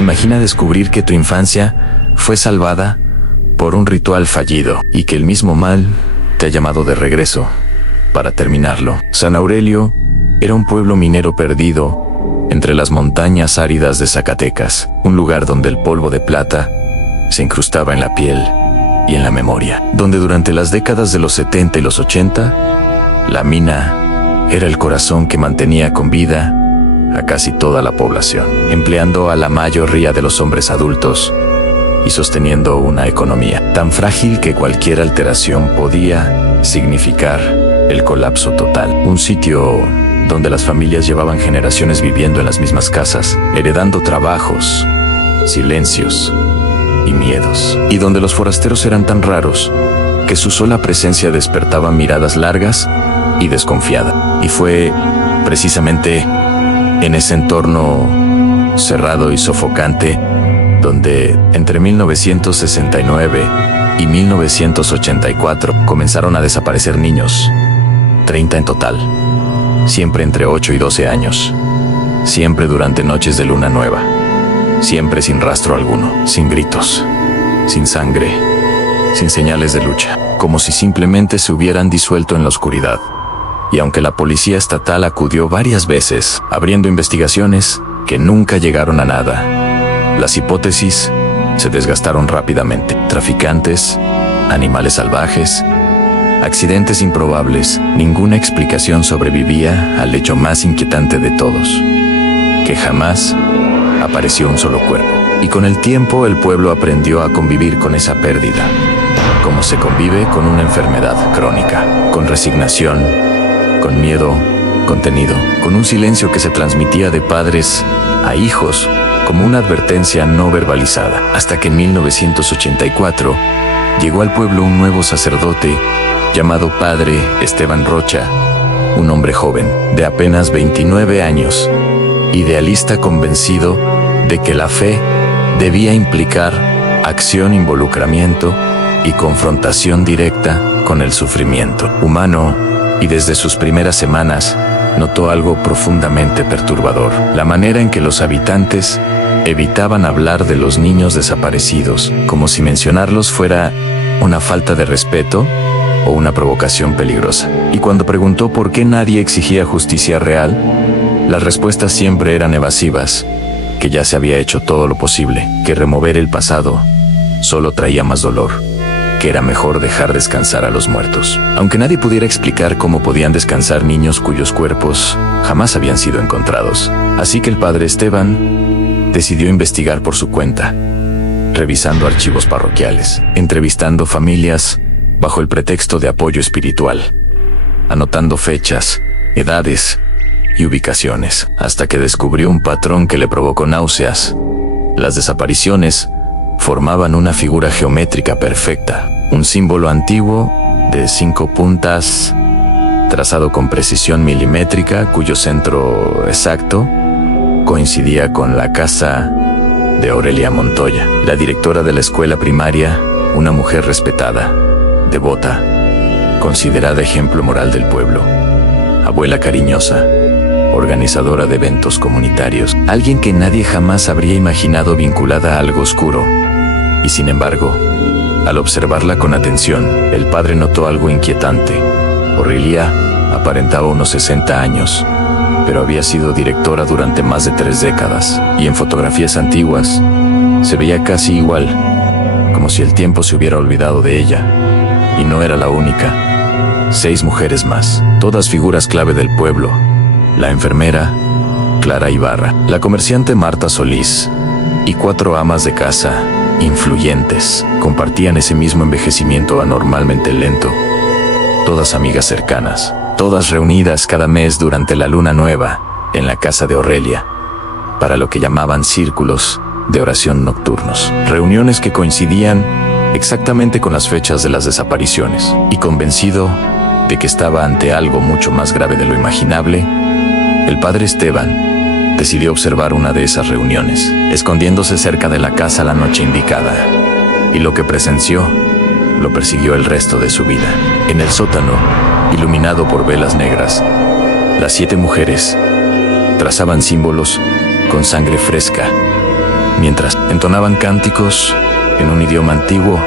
Imagina descubrir que tu infancia fue salvada por un ritual fallido y que el mismo mal te ha llamado de regreso para terminarlo. San Aurelio era un pueblo minero perdido entre las montañas áridas de Zacatecas, un lugar donde el polvo de plata se incrustaba en la piel y en la memoria, donde durante las décadas de los 70 y los 80, la mina era el corazón que mantenía con vida a casi toda la población, empleando a la mayoría de los hombres adultos y sosteniendo una economía tan frágil que cualquier alteración podía significar el colapso total. Un sitio donde las familias llevaban generaciones viviendo en las mismas casas, heredando trabajos, silencios y miedos, y donde los forasteros eran tan raros que su sola presencia despertaba miradas largas y desconfiadas. Y fue precisamente en ese entorno cerrado y sofocante donde entre 1969 y 1984 comenzaron a desaparecer niños, 30 en total, siempre entre 8 y 12 años, siempre durante noches de luna nueva, siempre sin rastro alguno, sin gritos, sin sangre, sin señales de lucha, como si simplemente se hubieran disuelto en la oscuridad. Y aunque la policía estatal acudió varias veces, abriendo investigaciones que nunca llegaron a nada, las hipótesis se desgastaron rápidamente. Traficantes, animales salvajes, accidentes improbables, ninguna explicación sobrevivía al hecho más inquietante de todos, que jamás apareció un solo cuerpo. Y con el tiempo el pueblo aprendió a convivir con esa pérdida, como se convive con una enfermedad crónica, con resignación, con miedo contenido, con un silencio que se transmitía de padres a hijos como una advertencia no verbalizada, hasta que en 1984 llegó al pueblo un nuevo sacerdote llamado Padre Esteban Rocha, un hombre joven de apenas 29 años, idealista convencido de que la fe debía implicar acción, involucramiento y confrontación directa con el sufrimiento humano, y desde sus primeras semanas notó algo profundamente perturbador: la manera en que los habitantes evitaban hablar de los niños desaparecidos, como si mencionarlos fuera una falta de respeto o una provocación peligrosa. Y cuando preguntó por qué nadie exigía justicia real, las respuestas siempre eran evasivas, que ya se había hecho todo lo posible, que remover el pasado solo traía más dolor, que era mejor dejar descansar a los muertos. Aunque nadie pudiera explicar cómo podían descansar niños cuyos cuerpos jamás habían sido encontrados. Así que el padre Esteban decidió investigar por su cuenta, revisando archivos parroquiales, entrevistando familias bajo el pretexto de apoyo espiritual, anotando fechas, edades y ubicaciones, hasta que descubrió un patrón que le provocó náuseas. Las desapariciones formaban una figura geométrica perfecta, un símbolo antiguo de 5 puntas, trazado con precisión milimétrica, cuyo centro exacto coincidía con la casa de Aurelia Montoya, la directora de la escuela primaria, una mujer respetada, devota, considerada ejemplo moral del pueblo, abuela cariñosa, organizadora de eventos comunitarios, alguien que nadie jamás habría imaginado vinculada a algo oscuro. Y sin embargo, al observarla con atención, el padre notó algo inquietante. Aurelia aparentaba unos 60 años, pero había sido directora durante más de 3 décadas, y en fotografías antiguas se veía casi igual, como si el tiempo se hubiera olvidado de ella. Y no era la única. 6 mujeres más, todas figuras clave del pueblo: la enfermera Clara Ibarra, la comerciante Marta Solís y 4 amas de casa influyentes compartían ese mismo envejecimiento anormalmente lento, todas amigas cercanas, todas reunidas cada mes durante la luna nueva en la casa de Aurelia, para lo que llamaban círculos de oración nocturnos, reuniones que coincidían exactamente con las fechas de las desapariciones. Y convencido de que estaba ante algo mucho más grave de lo imaginable, el padre Esteban decidió observar una de esas reuniones, escondiéndose cerca de la casa la noche indicada, y lo que presenció lo persiguió el resto de su vida. En el sótano, iluminado por velas negras, las 7 mujeres trazaban símbolos con sangre fresca, mientras entonaban cánticos en un idioma antiguo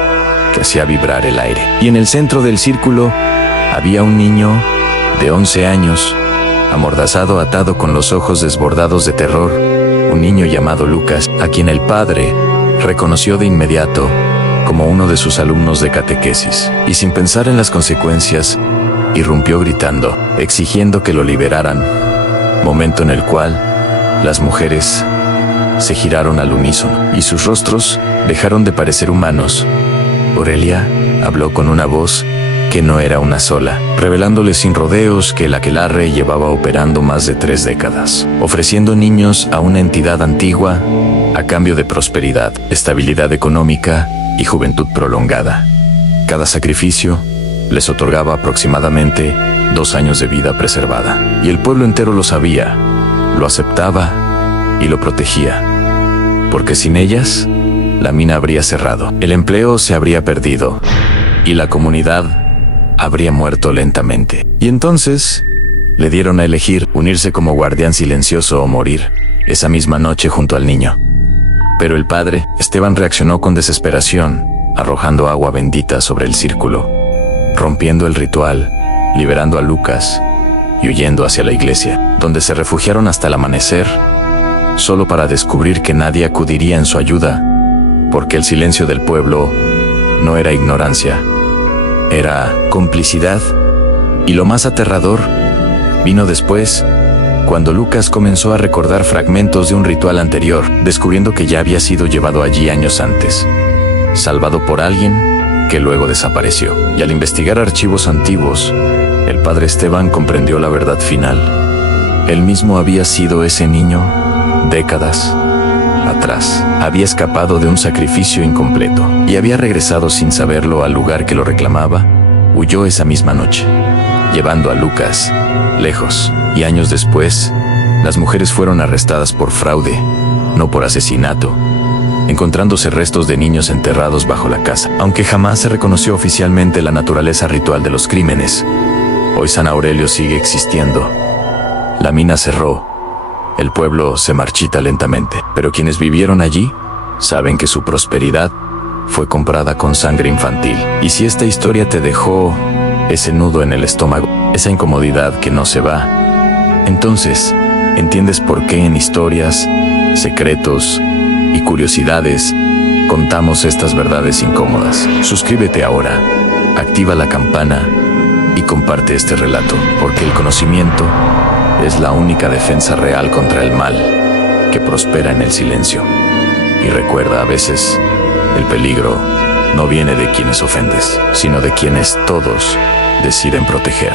que hacía vibrar el aire. Y en el centro del círculo había un niño de 11 años, amordazado, atado, con los ojos desbordados de terror, un niño llamado Lucas, a quien el padre reconoció de inmediato como uno de sus alumnos de catequesis, y sin pensar en las consecuencias, irrumpió gritando, exigiendo que lo liberaran, momento en el cual las mujeres se giraron al unísono y sus rostros dejaron de parecer humanos. Aurelia habló con una voz que no era una sola, revelándole sin rodeos que el aquelarre llevaba operando más de 3 décadas, ofreciendo niños a una entidad antigua a cambio de prosperidad, estabilidad económica y juventud prolongada. Cada sacrificio les otorgaba aproximadamente 2 años de vida preservada, y el pueblo entero lo sabía, lo aceptaba y lo protegía, porque sin ellas, la mina habría cerrado, el empleo se habría perdido y la comunidad habría muerto lentamente. Y entonces le dieron a elegir unirse como guardián silencioso o morir esa misma noche junto al niño. Pero el padre, Esteban, reaccionó con desesperación, arrojando agua bendita sobre el círculo, rompiendo el ritual, liberando a Lucas y huyendo hacia la iglesia, donde se refugiaron hasta el amanecer, solo para descubrir que nadie acudiría en su ayuda, porque el silencio del pueblo no era ignorancia, era complicidad. Y lo más aterrador vino después, cuando Lucas comenzó a recordar fragmentos de un ritual anterior, descubriendo que ya había sido llevado allí años antes, salvado por alguien que luego desapareció. Y al investigar archivos antiguos, el padre Esteban comprendió la verdad final. Él mismo había sido ese niño décadas atrás. Había escapado de un sacrificio incompleto y había regresado sin saberlo al lugar que lo reclamaba. Huyó esa misma noche, llevando a Lucas lejos, y años después, las mujeres fueron arrestadas por fraude, no por asesinato, encontrándose restos de niños enterrados bajo la casa. Aunque jamás se reconoció oficialmente la naturaleza ritual de los crímenes, hoy San Aurelio sigue existiendo. La mina cerró, el pueblo se marchita lentamente, pero quienes vivieron allí saben que su prosperidad fue comprada con sangre infantil. Y si esta historia te dejó ese nudo en el estómago, esa incomodidad que no se va, entonces entiendes por qué en historias, secretos y curiosidades contamos estas verdades incómodas. Suscríbete ahora, activa la campana y comparte este relato, porque el conocimiento es la única defensa real contra el mal que prospera en el silencio. Y recuerda, a veces el peligro no viene de quienes ofendes, sino de quienes todos deciden proteger.